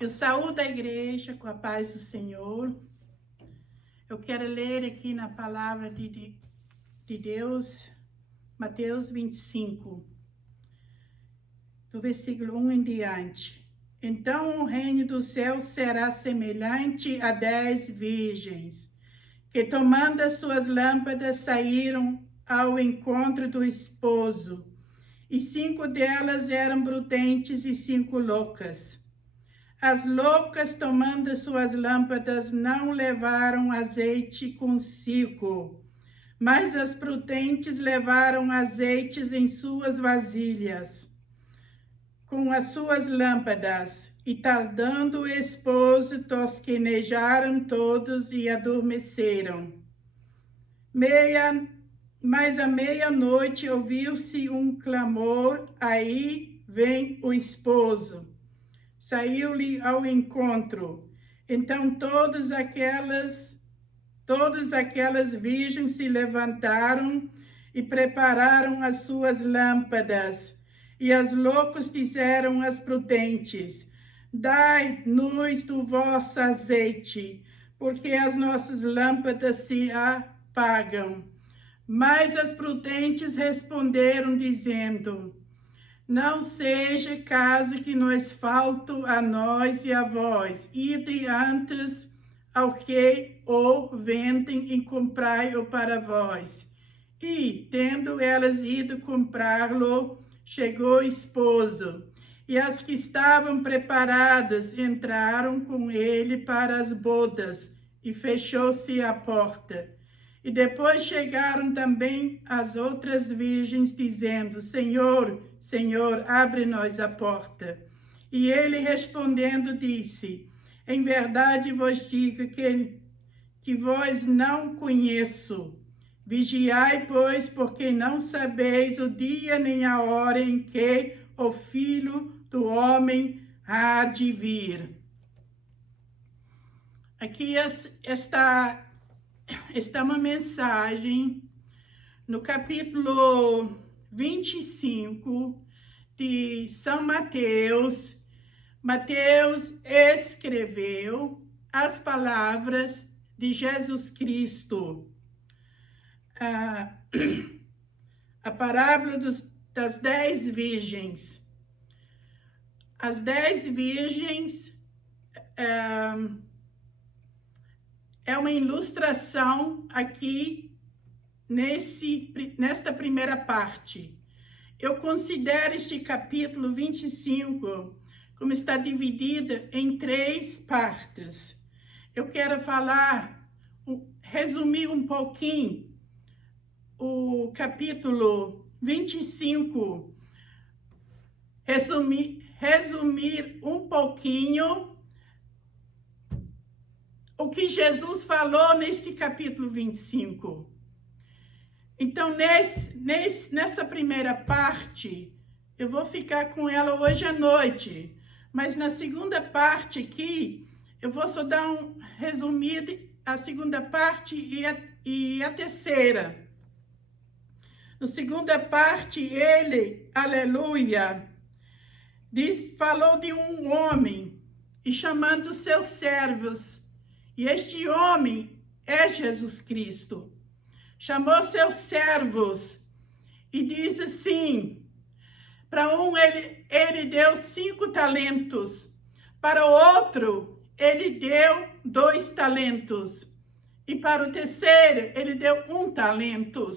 Eu saúdo a igreja com a paz do Senhor. Eu quero ler aqui na palavra de Deus, Mateus 25, do versículo 1 em diante. Então o reino do céu será semelhante a 10 virgens, que tomando as suas lâmpadas saíram ao encontro do esposo, e 5 delas eram prudentes e 5 loucas. As loucas, tomando suas lâmpadas, não levaram azeite consigo, mas as prudentes levaram azeites em suas vasilhas, com as suas lâmpadas. E tardando o esposo, tosquenejaram todos e adormeceram. Mas à meia-noite ouviu-se um clamor: aí vem o esposo. Saiu-lhe ao encontro. Então todas aquelas virgens se levantaram e prepararam as suas lâmpadas. E as loucas disseram às prudentes: dai-nos do vosso azeite, porque as nossas lâmpadas se apagam. Mas as prudentes responderam, dizendo: não seja caso que nos falte a nós e a vós. Ide antes ao que o vendem e comprai-o para vós. E, tendo elas ido comprá-lo, chegou o esposo. E as que estavam preparadas entraram com ele para as bodas, e fechou-se a porta. E depois chegaram também as outras virgens, dizendo: Senhor, Senhor, abre-nos a porta. E ele respondendo disse: em verdade vos digo que vós não conheço. Vigiai, pois, porque não sabeis o dia nem a hora em que o Filho do Homem há de vir. Aqui está uma mensagem no capítulo 25 de São Mateus. Mateus escreveu as palavras de Jesus Cristo. A parábola das 10 virgens. As 10 virgens é uma ilustração aqui nesta primeira parte. Eu considero este capítulo 25 como está dividida em 3 partes. Eu quero resumir um pouquinho o capítulo 25, resumir um pouquinho o que Jesus falou nesse capítulo 25. Então, nessa primeira parte, eu vou ficar com ela hoje à noite. Mas na segunda parte aqui, eu vou só dar um resumido, a segunda parte e a terceira. Na segunda parte, ele, aleluia, falou de um homem e chamando seus servos. E este homem é Jesus Cristo. Chamou seus servos e diz assim: para um ele deu 5 talentos, para o outro ele deu 2 talentos, e para o terceiro ele deu 1 talento.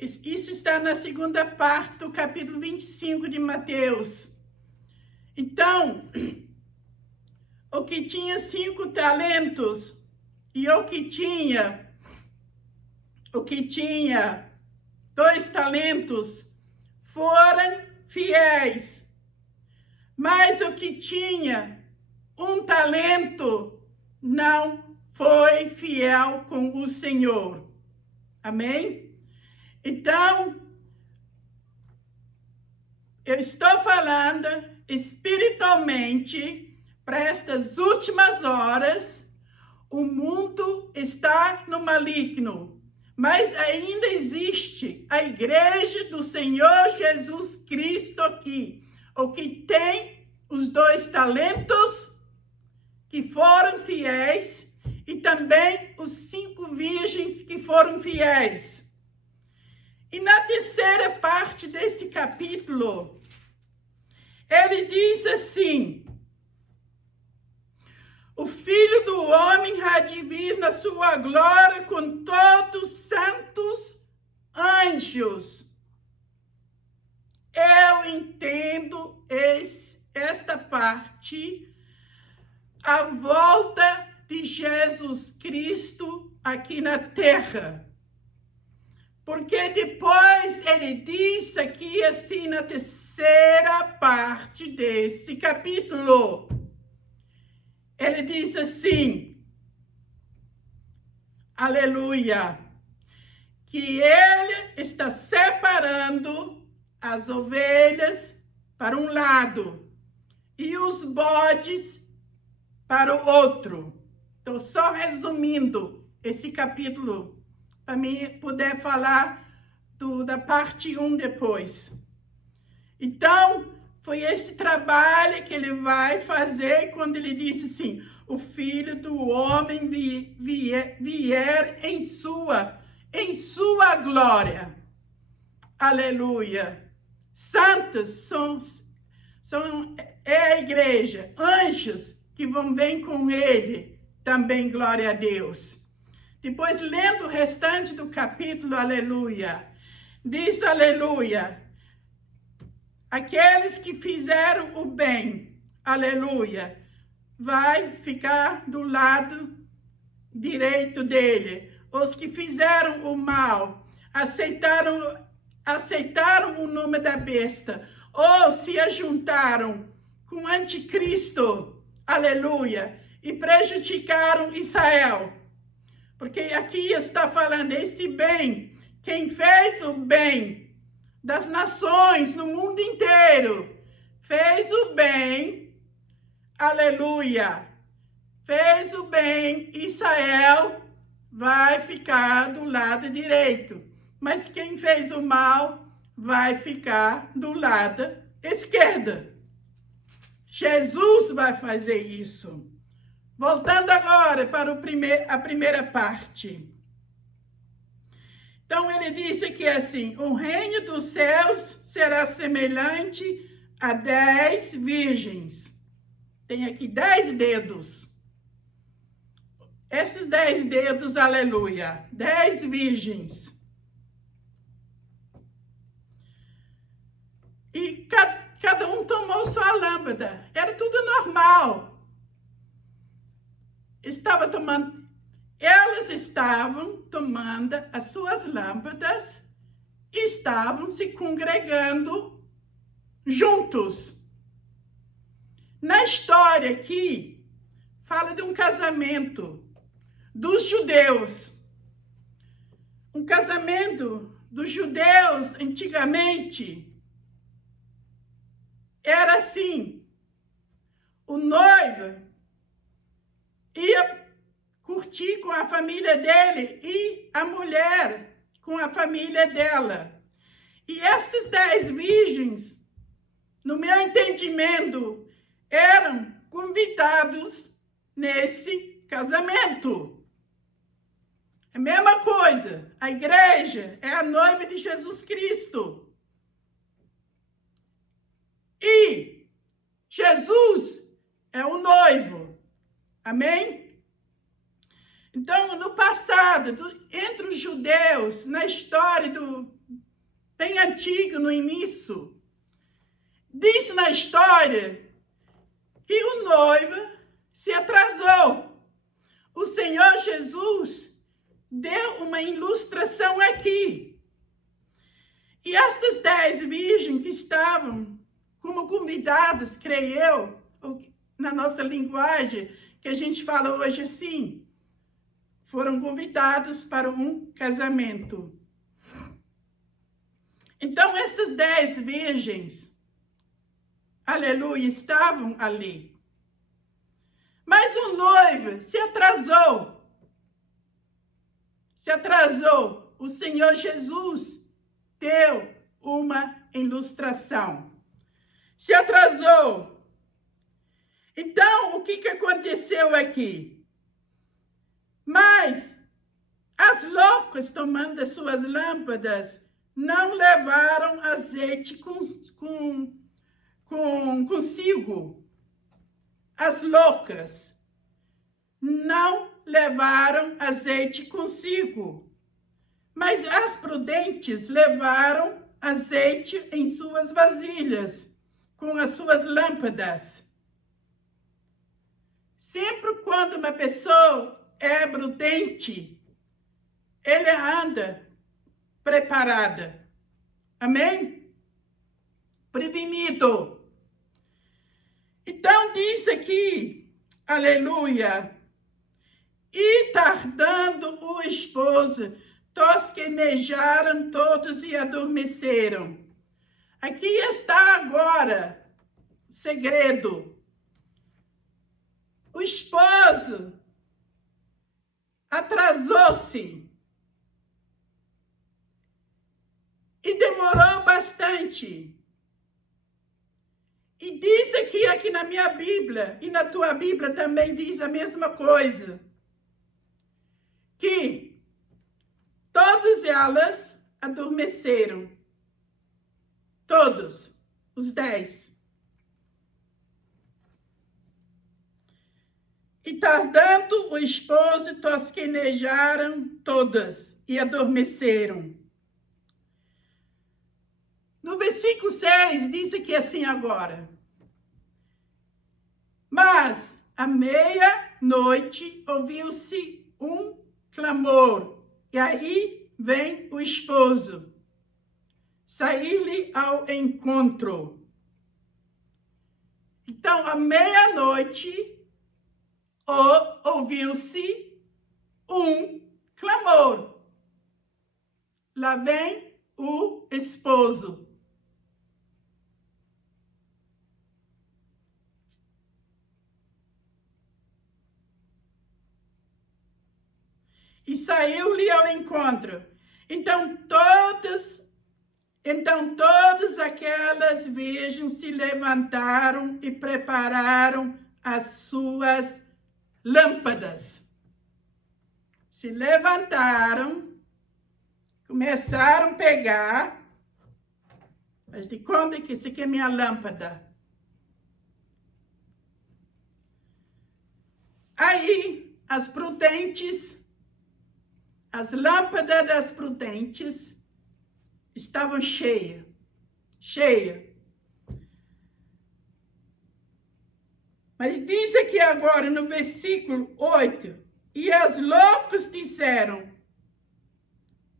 Isso está na segunda parte do capítulo 25 de Mateus. Então, o que tinha 5 talentos e o que tinha 2 talentos foram fiéis. Mas o que tinha 1 talento não foi fiel com o Senhor. Amém? Então, eu estou falando espiritualmente para estas últimas horas. O mundo está no maligno, mas ainda existe a igreja do Senhor Jesus Cristo aqui, o que tem os 2 talentos, que foram fiéis, e também os 5 virgens que foram fiéis. E na terceira parte desse capítulo, ele diz assim: o Filho do Homem há de vir na sua glória com todos os santos anjos. Eu entendo esta parte, a volta de Jesus Cristo aqui na terra. Porque depois ele diz aqui assim na terceira parte desse capítulo, ele diz assim, aleluia, que ele está separando as ovelhas para um lado e os bodes para o outro. Estou só resumindo esse capítulo para mim poder falar da parte 1 depois. Então, foi esse trabalho que ele vai fazer quando ele disse assim, o Filho do Homem vier em sua glória. Aleluia. Santos é a igreja, anjos que vão vir com ele, também glória a Deus. Depois, lendo o restante do capítulo, aleluia, diz aleluia, aqueles que fizeram o bem, aleluia, vai ficar do lado direito dele. Os que fizeram o mal, aceitaram o nome da besta, ou se ajuntaram com o anticristo, aleluia, e prejudicaram Israel. Porque aqui está falando esse bem, quem fez o bem das nações no mundo inteiro, fez o bem, aleluia, fez o bem, Israel vai ficar do lado direito. Mas quem fez o mal vai ficar do lado esquerdo. Jesus vai fazer isso. Voltando agora para a primeira parte. Então, ele disse que assim, o reino dos céus será semelhante a 10 virgens. Tem aqui 10 dedos. Esses 10 dedos, aleluia, 10 virgens. E cada um tomou sua lâmpada. Era tudo normal. Elas estavam tomando as suas lâmpadas e estavam se congregando juntos. Na história aqui, fala de um casamento dos judeus. Um casamento dos judeus, antigamente, era assim. O noivo ia curtir com a família dele e a mulher com a família dela. E essas 10 virgens, no meu entendimento, eram convidados nesse casamento. É a mesma coisa, a igreja é a noiva de Jesus Cristo. E Jesus é o noivo. Amém? Então, no passado, entre os judeus, na história bem antiga, no início, diz na história que o noivo se atrasou. O Senhor Jesus deu uma ilustração aqui. E estas 10 virgens que estavam como convidadas, creio eu, na nossa linguagem, que a gente fala hoje assim, foram convidados para um casamento. Então, essas 10 virgens, aleluia, estavam ali. Mas o noivo se atrasou. O Senhor Jesus deu uma ilustração. Se atrasou. Então, o que aconteceu aqui? Mas as loucas, tomando as suas lâmpadas, não levaram azeite consigo. As loucas não levaram azeite consigo, mas as prudentes levaram azeite em suas vasilhas, com as suas lâmpadas. Sempre quando uma pessoa é prudente, ele anda preparada. Amém? Prevenido. Então diz aqui, aleluia, e tardando o esposo, tosquenejaram todos e adormeceram. Aqui está agora o segredo. O esposo atrasou-se e demorou bastante. E diz aqui na minha Bíblia, e na tua Bíblia também diz a mesma coisa, que todas elas adormeceram. Todos, os 10. E tardando o esposo, tosquenejaram todas e adormeceram. No versículo 6, diz aqui assim agora. Mas, à meia-noite, ouviu-se um clamor. E aí vem o esposo sair-lhe ao encontro. Então, à meia-noite, ouviu-se um clamor. Lá vem o esposo. E saiu-lhe ao encontro. Então todas aquelas virgens se levantaram e prepararam as suas lâmpadas. Se levantaram, começaram a pegar, mas de conta que isso aqui é minha lâmpada. Aí, as prudentes, as lâmpadas das prudentes estavam cheias. Mas diz aqui agora no versículo 8, e as loucas disseram,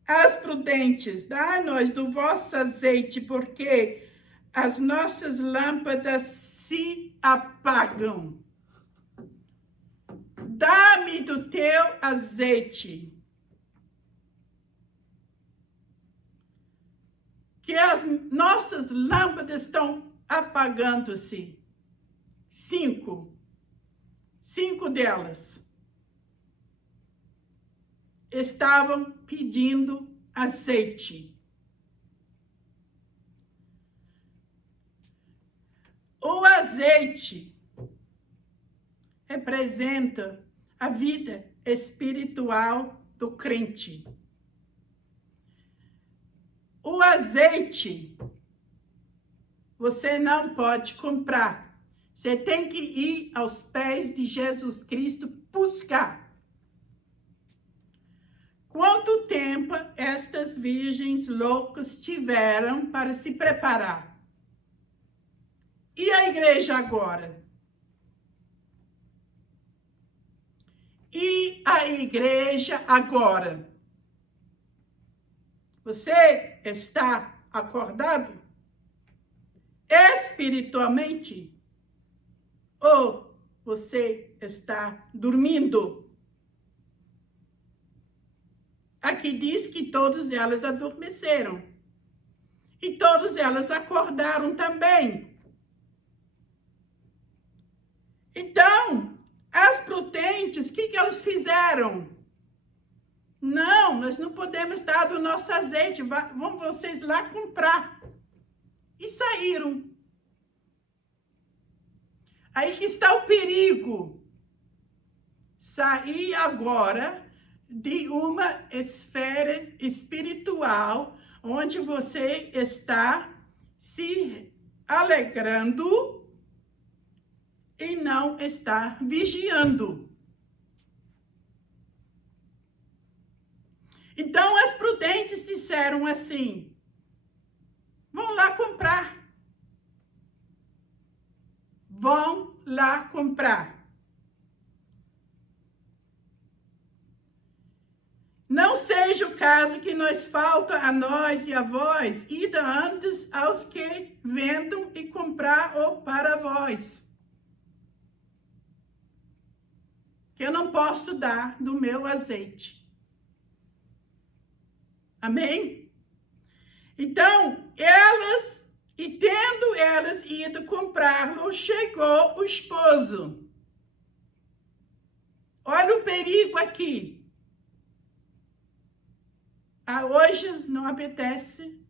as prudentes, dai-nos do vosso azeite, porque as nossas lâmpadas se apagam. Dá-me do teu azeite. Que as nossas lâmpadas estão apagando-se. 5 delas estavam pedindo azeite. O azeite representa a vida espiritual do crente. O azeite você não pode comprar. Você tem que ir aos pés de Jesus Cristo buscar. Quanto tempo estas virgens loucas tiveram para se preparar? E a igreja agora? E a igreja agora? Você está acordado? Espiritualmente? Ou você está dormindo? Aqui diz que todas elas adormeceram. E todas elas acordaram também. Então, as prudentes, o que elas fizeram? Não, nós não podemos dar do nosso azeite. Vão vocês lá comprar. E saíram. Aí que está o perigo. Sair agora de uma esfera espiritual onde você está se alegrando e não está vigiando. Então as prudentes disseram assim: vão lá comprar. Vão lá comprar. Não seja o caso que nos falta a nós e a vós, ida antes aos que vendam e comprar ou para vós. Que eu não posso dar do meu azeite. Amém? Então, e tendo elas ido comprá-lo, chegou o esposo. Olha o perigo aqui. Hoje não apetece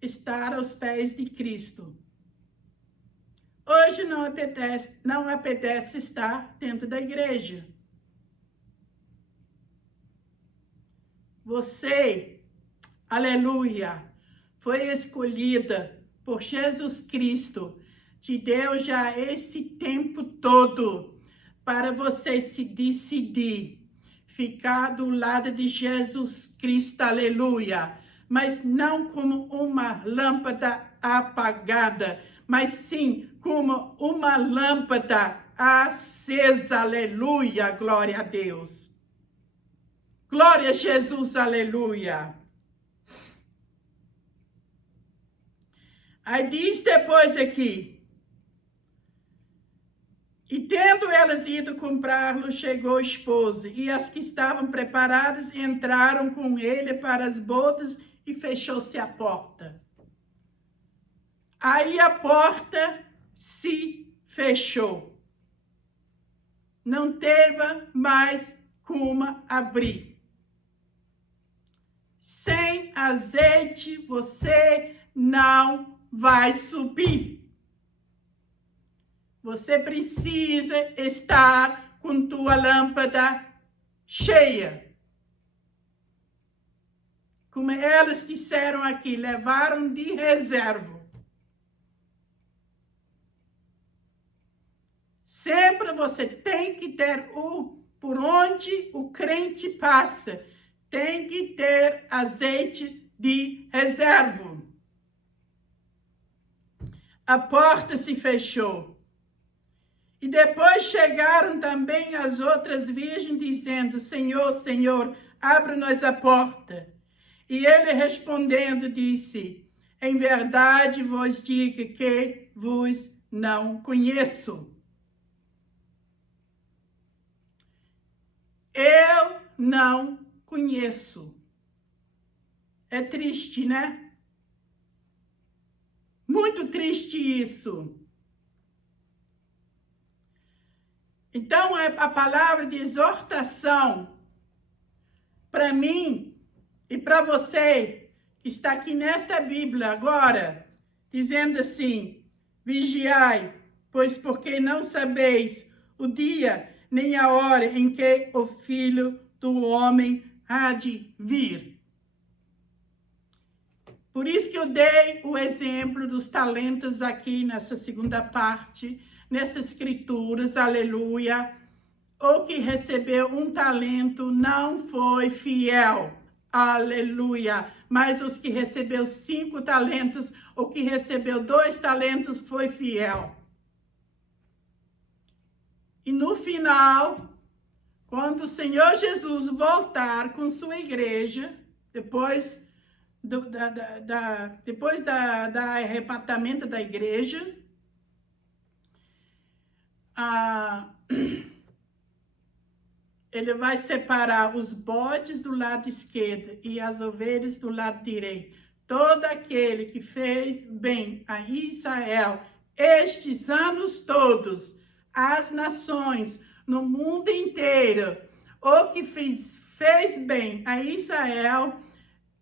estar aos pés de Cristo. Hoje não apetece estar dentro da igreja. Você, aleluia, foi escolhida por Jesus Cristo. Te deu já esse tempo todo para você se decidir. Ficar do lado de Jesus Cristo, aleluia. Mas não como uma lâmpada apagada, mas sim como uma lâmpada acesa, aleluia, glória a Deus. Glória a Jesus, aleluia. Aí diz depois aqui: e tendo elas ido comprá-lo, chegou o esposo, e as que estavam preparadas entraram com ele para as bodas e fechou-se a porta. Aí a porta se fechou. Não teve mais como abrir. Sem azeite você não vai subir. Você precisa estar com tua lâmpada cheia. Como elas disseram aqui, levaram de reserva. Sempre você tem que ter por onde o crente passa, tem que ter azeite de reserva. A porta se fechou. E depois chegaram também as outras virgens, dizendo: Senhor, Senhor, abre-nos a porta. E ele respondendo disse: em verdade vos digo que vos não conheço. Eu não conheço. É triste, né? Muito triste isso. Então, a palavra de exortação, para mim e para você, que está aqui nesta Bíblia agora, dizendo assim: vigiai, pois porque não sabeis o dia nem a hora em que o Filho do Homem há de vir. Por isso que eu dei o exemplo dos talentos aqui nessa segunda parte, nessas escrituras, aleluia. O que recebeu um talento não foi fiel, aleluia. Mas os que recebeu 5 talentos, o que recebeu 2 talentos foi fiel. E no final, quando o Senhor Jesus voltar com sua igreja, depois do arrebatamento da igreja, ele vai separar os bodes do lado esquerdo e as ovelhas do lado direito. Todo aquele que fez bem a Israel estes anos todos, as nações no mundo inteiro, o que fez bem a Israel,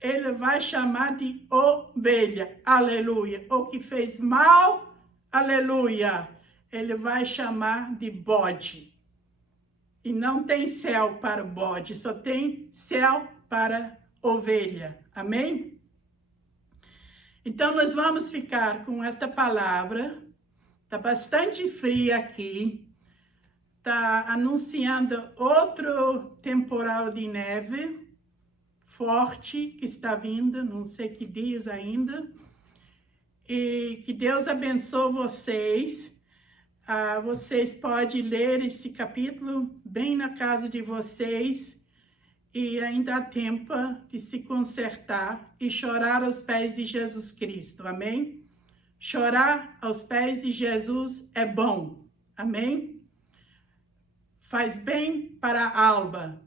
ele vai chamar de ovelha, aleluia. O que fez mal, aleluia, ele vai chamar de bode. E não tem céu para o bode, só tem céu para ovelha. Amém? Então, nós vamos ficar com esta palavra. Está bastante fria aqui. Está anunciando outro temporal de neve forte que está vindo, não sei que dias ainda. E que Deus abençoe vocês. Vocês podem ler esse capítulo bem na casa de vocês e ainda há tempo de se consertar e chorar aos pés de Jesus Cristo, amém? Chorar aos pés de Jesus é bom, amém? Faz bem para a alma,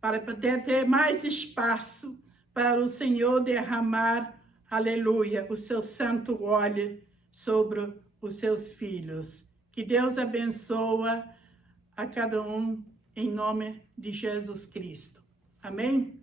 para poder ter mais espaço para o Senhor derramar, aleluia, o seu santo óleo sobre os seus filhos. Que Deus abençoe a cada um em nome de Jesus Cristo. Amém?